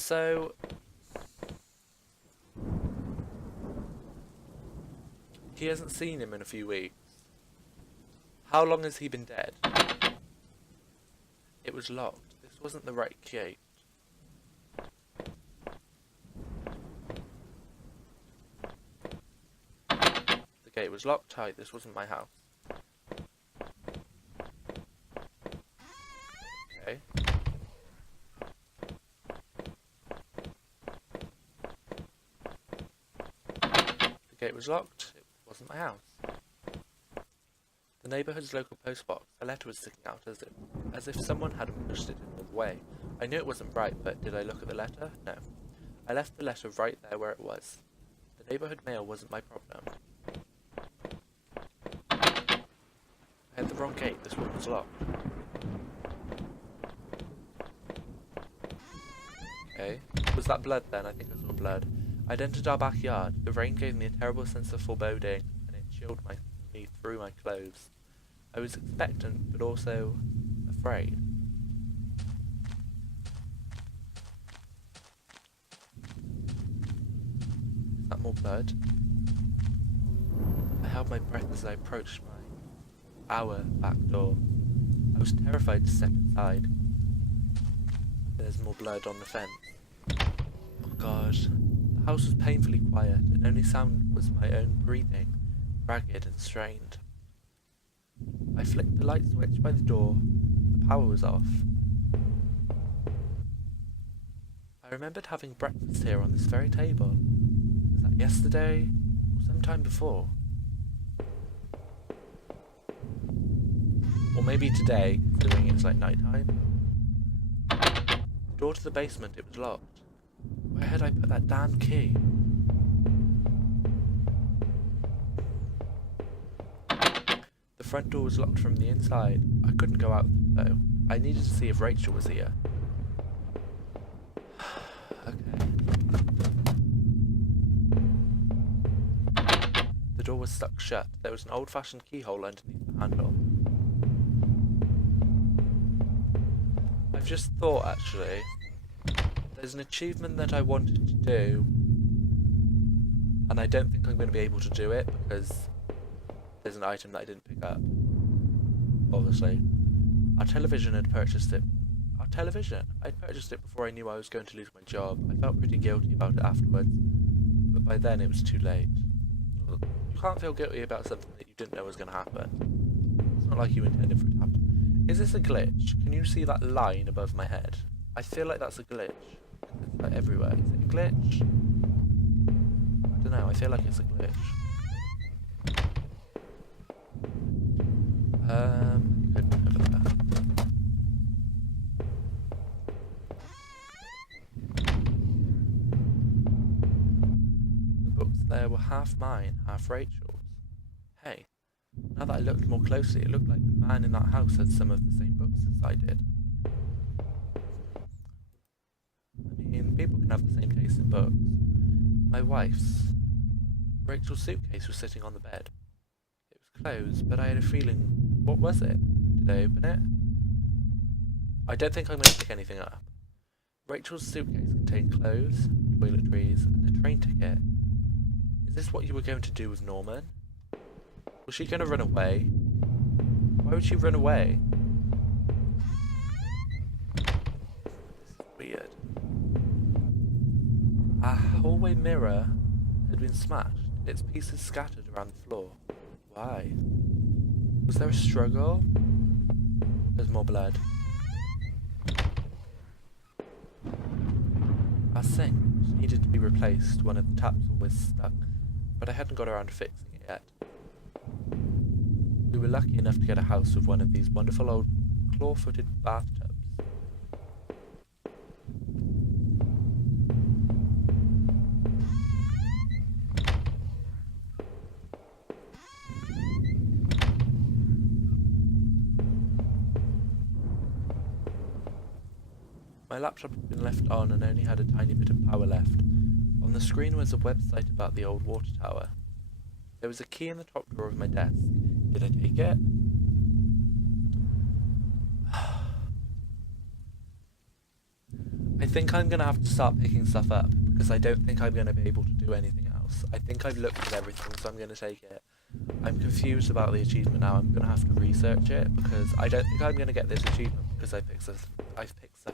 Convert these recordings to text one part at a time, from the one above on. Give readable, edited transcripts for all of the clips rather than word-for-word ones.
So, he hasn't seen him in a few weeks. How long has he been dead? It was locked. This wasn't the right gate. The gate was locked tight. This wasn't my house. Okay. The gate was locked. It wasn't my house. The neighbourhood's local postbox. A letter was sticking out as if someone hadn't pushed it in the way. I knew it wasn't right, but did I look at the letter? No. I left the letter right there where it was. The neighbourhood mail wasn't my problem. I had the wrong gate. This one was locked. Okay. Was that blood then? I think I saw blood. I'd entered our backyard. The rain gave me a terrible sense of foreboding, and it chilled me through my clothes. I was expectant, but also afraid. Is that more blood? I held my breath as I approached our back door. I was terrified to step inside. There's more blood on the fence. Oh god. The house was painfully quiet, and only sound was my own breathing, ragged and strained. I flicked the light switch by the door. The power was off. I remembered having breakfast here on this very table. Was that yesterday or sometime before? Or maybe today, considering it's like night time. The door to the basement, it was locked. Where had I put that damn key? The front door was locked from the inside. I couldn't go out though. I needed to see if Rachel was here. Okay. The door was stuck shut. There was an old-fashioned keyhole underneath the handle. I've just thought, actually, there's an achievement that I wanted to do, and I don't think I'm going to be able to do it because there's an item that I didn't pick up. Obviously. Our television had purchased it. Our television? I'd purchased it before I knew I was going to lose my job. I felt pretty guilty about it afterwards, but by then it was too late. You can't feel guilty about something that you didn't know was going to happen. It's not like you intended for it to happen. Is this a glitch? Can you see that line above my head? I feel like that's a glitch. It's like everywhere. Is it a glitch? I don't know, I feel like it's a glitch. Couldn't over there. The books there were half mine, half Rachel's. Hey, now that I looked more closely, it looked like the man in that house had some of the same books as I did. I mean, people can have the same taste in books. My wife's. Rachel's suitcase was sitting on the bed. It was closed, but I had a feeling. What was it? Did I open it? I don't think I'm going to pick anything up. Rachel's suitcase contained clothes, toiletries, and a train ticket. Is this what you were going to do with Norman? Was she going to run away? Why would she run away? This is weird. Our hallway mirror had been smashed, its pieces scattered around the floor. Why? Was there a struggle? There's more blood. Our sink needed to be replaced. One of the taps was stuck, but I hadn't got around to fixing it yet. We were lucky enough to get a house with one of these wonderful old claw-footed bathtubs. My laptop had been left on and only had a tiny bit of power left. On the screen was a website about the old water tower. There was a key in the top drawer of my desk. Did I take it? I think I'm gonna have to start picking stuff up because I don't think I'm gonna be able to do anything else. I think I've looked at everything, so I'm gonna take it. I'm confused about the achievement now. I'm gonna have to research it because I don't think I'm gonna get this achievement because I've picked stuff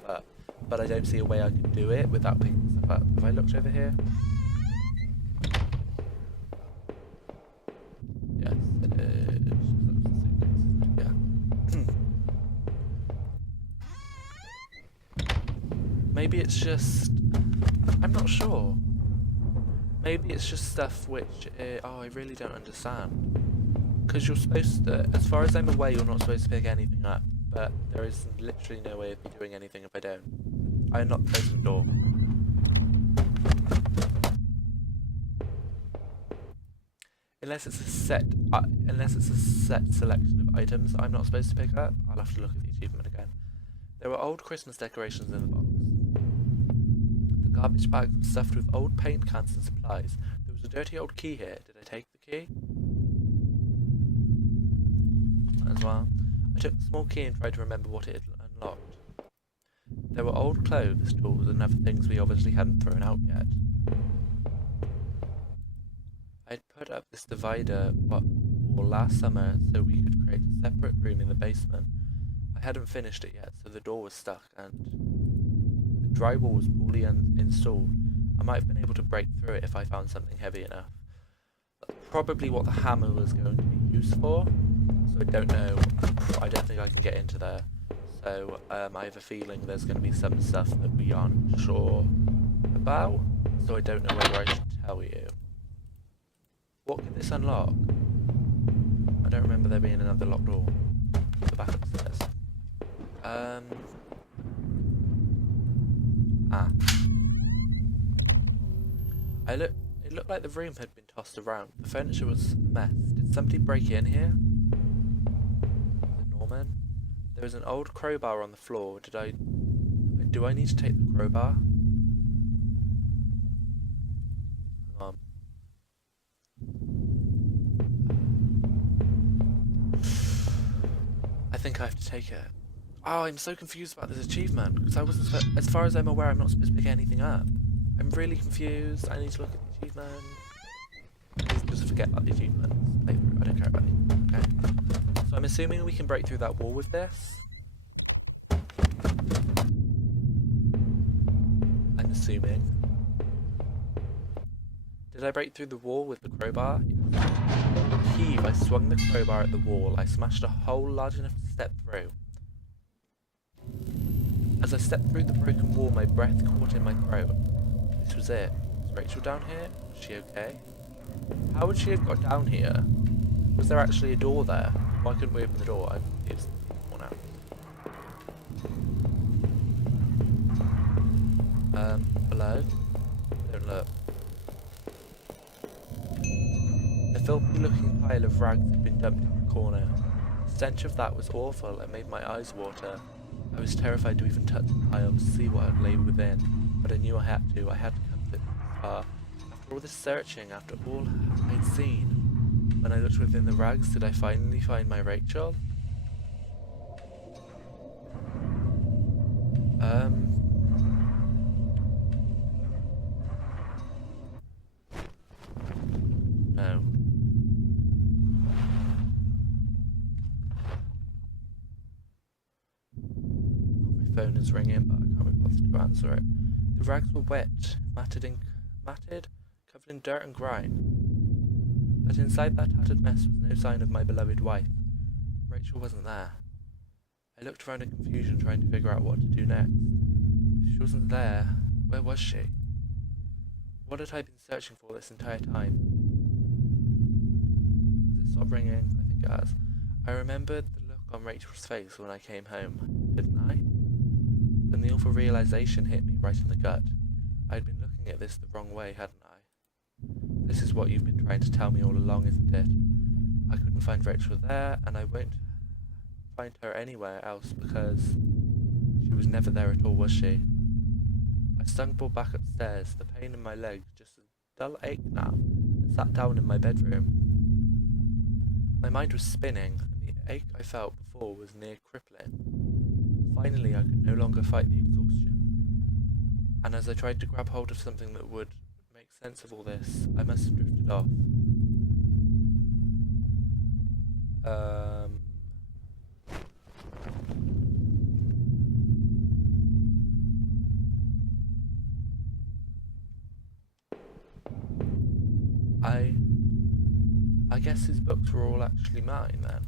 up, but I don't see a way I can do it without picking stuff up. Have I looked over here? Yes, it is. Yeah. Maybe it's just... I'm not sure. Maybe it's just stuff which... oh, I really don't understand. Because you're supposed to... As far as I'm aware, you're not supposed to pick anything up. But there is literally no way of me doing anything if I don't. I unlock the basement door. Unless it's a set selection of items I'm not supposed to pick up, I'll have to look at the achievement again. There were old Christmas decorations in the box. The garbage bags were stuffed with old paint cans and supplies. There was a dirty old key here. Did I take the key? As well. I took the small key and tried to remember what it had unlocked. There were old clothes, tools, and other things we obviously hadn't thrown out yet. I'd put up this divider wall last summer so we could create a separate room in the basement. I hadn't finished it yet, so the door was stuck and the drywall was poorly installed. I might have been able to break through it if I found something heavy enough. That's probably what the hammer was going to be used for, so I don't know. I don't think I can get into there. So I have a feeling there's going to be some stuff that we aren't sure about, so I don't know whether I should tell you. What can this unlock? I don't remember there being another locked door. Go back upstairs. It looked like the room had been tossed around. The furniture was a mess. Did somebody break in here? The Norman? There was an old crowbar on the floor. Do I need to take the crowbar? Hang on. I think I have to take it. Oh, I'm so confused about this achievement because I wasn't. As far as I'm aware, I'm not supposed to pick anything up. I'm really confused. I need to look at the achievement. I need to just forget about the achievement. I don't care about it. Okay. So I'm assuming we can break through that wall with this. I'm assuming. Did I break through the wall with the crowbar? Heave, I swung the crowbar at the wall. I smashed a hole large enough to step through. As I stepped through the broken wall, my breath caught in my throat. This was it. Was Rachel down here? Was she okay? How would she have got down here? Was there actually a door there? Why couldn't we open the door? I'm confused now. Below? Don't look. A filthy looking pile of rags had been dumped in the corner. The stench of that was awful and made my eyes water. I was terrified to even touch the pile to see what had lay within, but I knew I had to. I had to come this far. After all this searching, after all I'd seen, when I looked within the rags, did I finally find my Rachel? No. My phone is ringing, but I can't be bothered to answer it. The rags were wet, matted, covered in dirt and grime. But inside that tattered mess was no sign of my beloved wife. Rachel wasn't there. I looked around in confusion, trying to figure out what to do next. If she wasn't there, where was she? What had I been searching for this entire time? Has it stopped ringing? I think it has. I remembered the look on Rachel's face when I came home, didn't I? Then the awful realization hit me right in the gut. I'd been looking at this the wrong way, hadn't I? This is what you've been trying to tell me all along, isn't it? I couldn't find Rachel there, and I won't find her anywhere else because she was never there at all, was she? I stumbled back upstairs, the pain in my leg just a dull ache now, and sat down in my bedroom. My mind was spinning, and the ache I felt before was near crippling. Finally, I could no longer fight the exhaustion. And as I tried to grab hold of something that would make sense of all this, I must have drifted off. I guess his books were all actually mine then.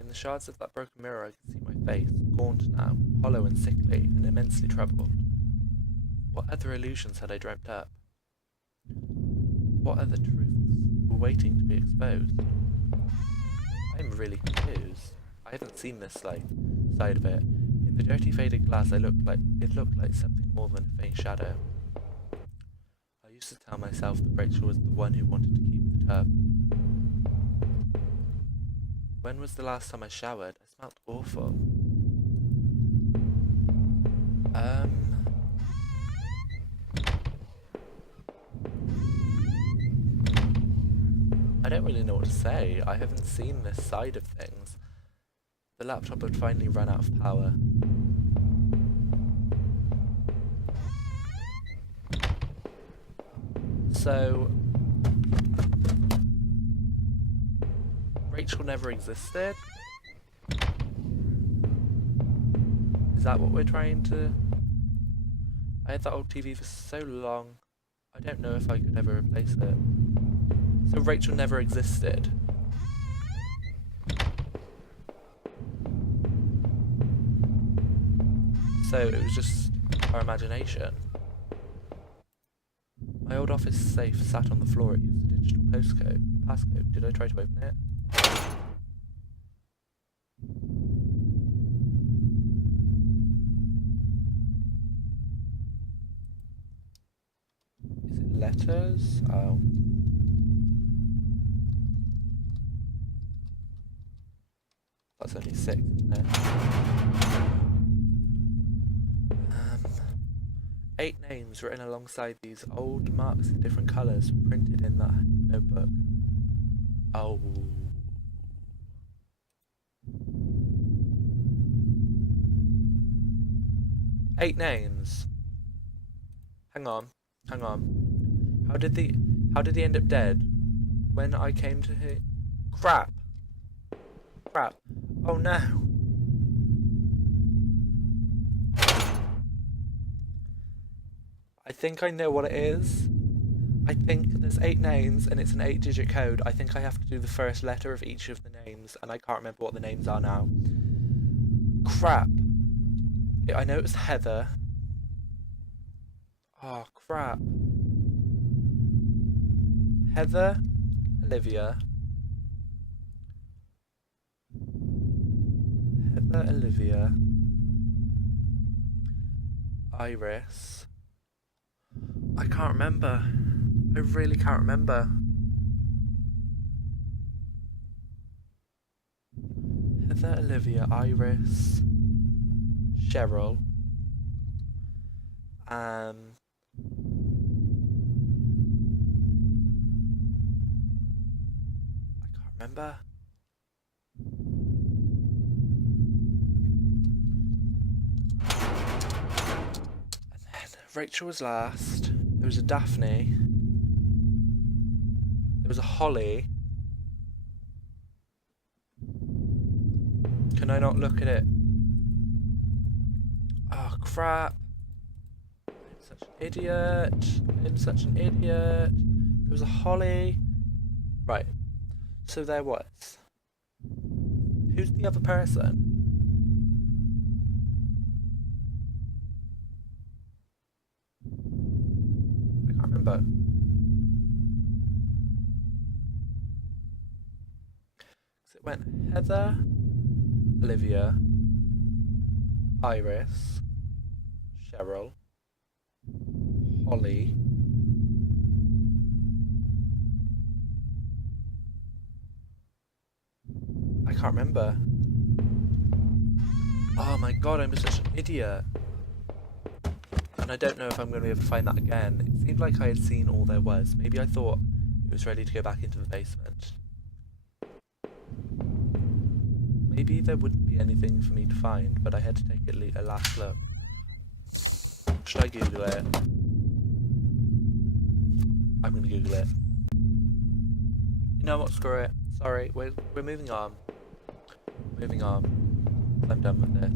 In the shards of that broken mirror I can see my face, gaunt now, hollow and sickly, and immensely troubled. What other illusions had I dreamt up? What other truths were waiting to be exposed? I'm really confused. I haven't seen this side of it. In the dirty faded glass it looked like something more than a faint shadow. I used to tell myself that Rachel was the one who wanted to keep the tub. When was the last time I showered? I smelled awful. I don't really know what to say. I haven't seen this side of things. The laptop had finally run out of power. So Rachel never existed? Is that what we're trying to... I had that old TV for so long, I don't know if I could ever replace it. So Rachel never existed. So it was just our imagination. My old office safe sat on the floor. It used a digital passcode. Did I try to open it? Is it letters? Oh. That's only 6, isn't it? 8 names written alongside these old marks in different colours printed in that notebook. Oh. Eight names. Hang on. How did he end up dead? When I came to him. Crap. Oh no. I think I know what it is. I think there's 8 names and it's an 8-digit code. I think I have to do the first letter of each of the names and I can't remember what the names are now. Crap. I know it was Heather. Oh, crap. Heather, Olivia. Heather, Olivia. Iris. I can't remember. I really can't remember. Heather, Olivia, Iris, Cheryl. I can't remember. And then Rachel was last. There was a Daphne. There was a Holly. Can I not look at it? Oh crap. I'm such an idiot. There was a Holly. Right. So there was. Who's the other person? I can't remember. So it went Heather, Olivia, Iris, Cheryl, Holly, I can't remember. Oh my god, I'm such an idiot. And I don't know if I'm going to be able to find that again. It seemed like I had seen all there was. Maybe I thought it was ready to go back into the basement. maybe there wouldn't be anything for me to find, but I had to take a last look. Should I Google it? I'm gonna Google it. You know what, screw it. Sorry, we're moving on. Moving on. I'm done with this.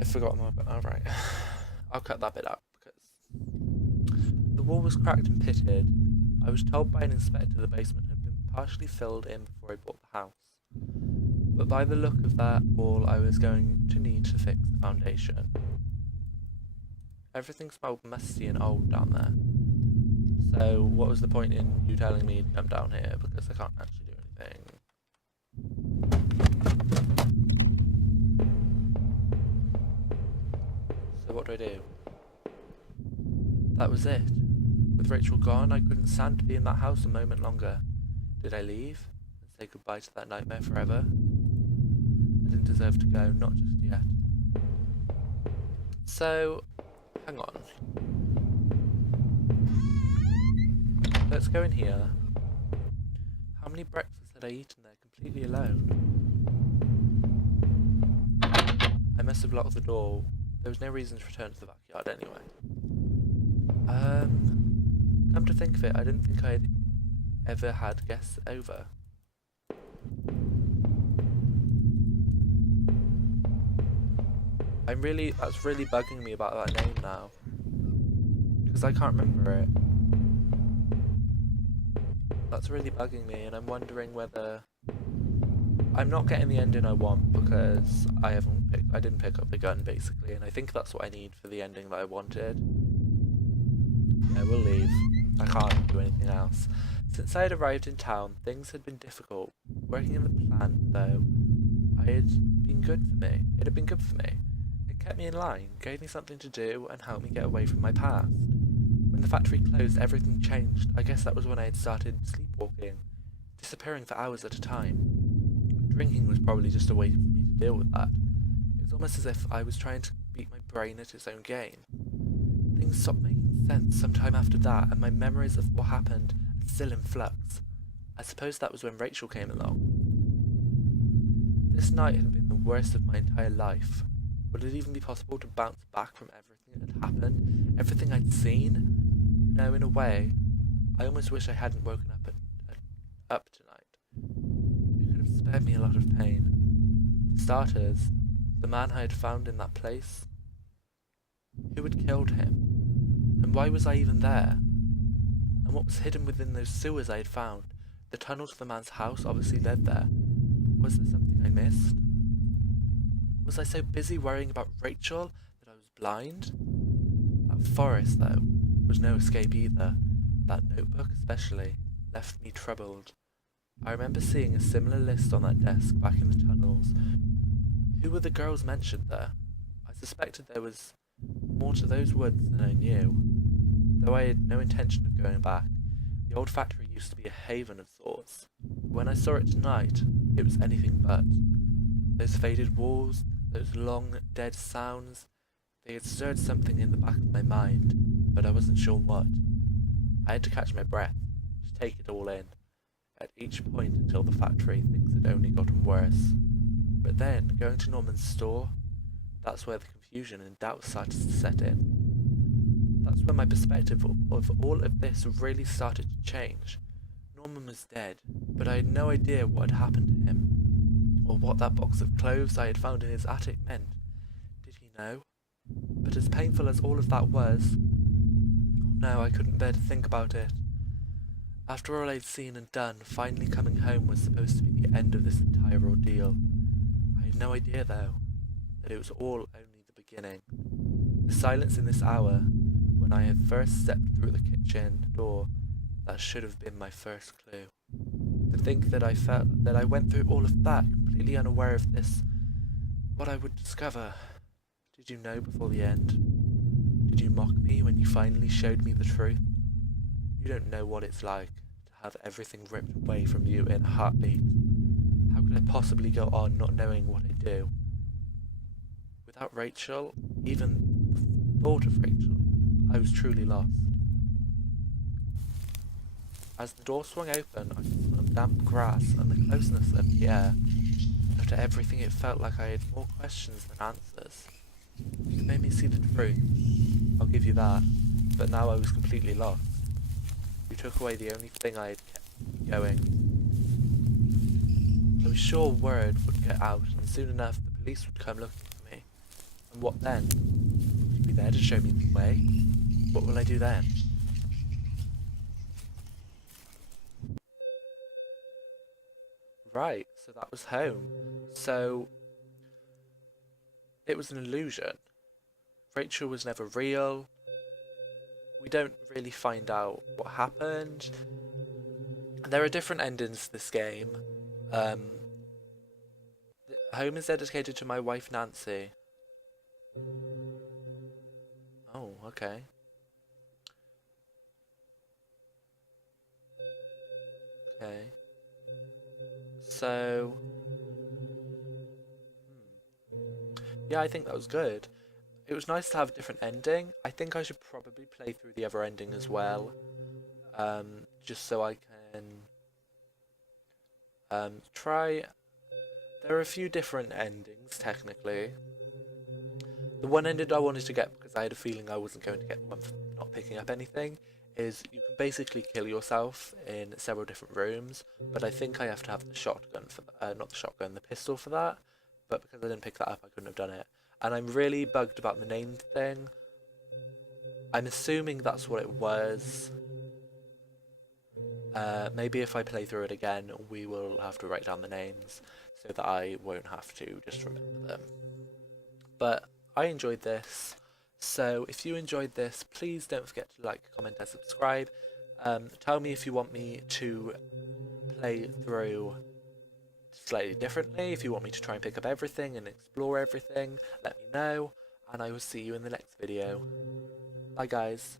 I've forgotten my... Alright. I'll cut that bit out, because... The wall was cracked and pitted. I was told by an inspector the basement had been partially filled in before I bought the house. But by the look of that wall, I was going to need to fix the foundation. Everything smelled musty and old down there. So what was the point in you telling me to come down here, because I can't actually do anything? So what do I do? That was it. With Rachel gone, I couldn't stand to be in that house a moment longer. Did I leave and say goodbye to that nightmare forever? I didn't deserve to go, not just yet. So, hang on. Let's go in here. How many breakfasts had I eaten there completely alone? I must have locked the door. There was no reason to return to the backyard anyway. Come to think of it, I didn't think I'd ever had guests over. That's really bugging me about that name now. Because I can't remember it. That's really bugging me, and I'm wondering whether... I'm not getting the ending I want because I didn't pick up the gun basically, and I think that's what I need for the ending that I wanted. Yeah, we'll leave. I can't do anything else. Since I had arrived in town, things had been difficult. Working in the plant, though, it had been good for me. It kept me in line, gave me something to do, and helped me get away from my past. When the factory closed, everything changed. I guess that was when I had started sleepwalking, disappearing for hours at a time. Drinking was probably just a way for me to deal with that. It was almost as if I was trying to beat my brain at its own game. Things stopped making sense sometime after that, and my memories of what happened are still in flux. I suppose that was when Rachel came along. This night had been the worst of my entire life. Would it even be possible to bounce back from everything that had happened? Everything I'd seen? No, in a way. I almost wish I hadn't woken up tonight. It could have spared me a lot of pain. For starters, the man I had found in that place. Who had killed him? And why was I even there? And what was hidden within those sewers I had found? The tunnel to the man's house obviously led there. Was there something I missed? Was I so busy worrying about Rachel that I was blind? That forest, though, was no escape either. That notebook, especially, left me troubled. I remember seeing a similar list on that desk back in the tunnels. Who were the girls mentioned there? I suspected there was more to those woods than I knew. Though I had no intention of going back, the old factory used to be a haven of sorts. When I saw it tonight, it was anything but. Those faded walls, those long, dead sounds, they had stirred something in the back of my mind, but I wasn't sure what. I had to catch my breath, to take it all in. At each point until the factory, things had only gotten worse. But then, going to Norman's store, that's where the confusion and doubt started to set in. That's when my perspective of all of this really started to change. Norman was dead, but I had no idea what had happened to him, or what that box of clothes I had found in his attic meant. Did he know? But as painful as all of that was, oh no, I couldn't bear to think about it. After all I'd seen and done, finally coming home was supposed to be the end of this entire ordeal. I had no idea, though, that it was all only the beginning. The silence in this hour, when I had first stepped through the kitchen door, that should have been my first clue. To think that I went through all of that, completely unaware of this, what I would discover. Did you know before the end? Did you mock me when you finally showed me the truth? You don't know what it's like to have everything ripped away from you in a heartbeat. How could I possibly go on not knowing what I do? Without Rachel, even the thought of Rachel, I was truly lost. As the door swung open, I could smell damp grass and the closeness of the air. after everything, it felt like I had more questions than answers. It made me see the truth. I'll give you that. But now I was completely lost. You took away the only thing I had kept going. I was sure word would get out, and soon enough the police would come looking for me. And what then? Would you be there to show me the way? What will I do then? Right, so that was home. So, it was an illusion. Rachel was never real. We don't really find out what happened. There are different endings to this game. Home is dedicated to my wife Nancy. Oh, okay. Okay. So... yeah, I think that was good. It was nice to have a different ending. I think I should probably play through the other ending as well. Just so I can try... There are a few different endings, technically. The one ending I wanted to get, because I had a feeling I wasn't going to get one for not picking up anything, is you can basically kill yourself in several different rooms, but I think I have to have the shotgun for not the shotgun, the pistol for that, but because I didn't pick that up I couldn't have done it. And I'm really bugged about the name thing. I'm assuming that's what it was. Maybe if I play through it again we will have to write down the names so that I won't have to just remember them. But I enjoyed this, so if you enjoyed this, please don't forget to like, comment and subscribe. Tell me if you want me to play through slightly differently, if you want me to try and pick up everything and explore everything, let me know, and I will see you in the next video. Bye guys.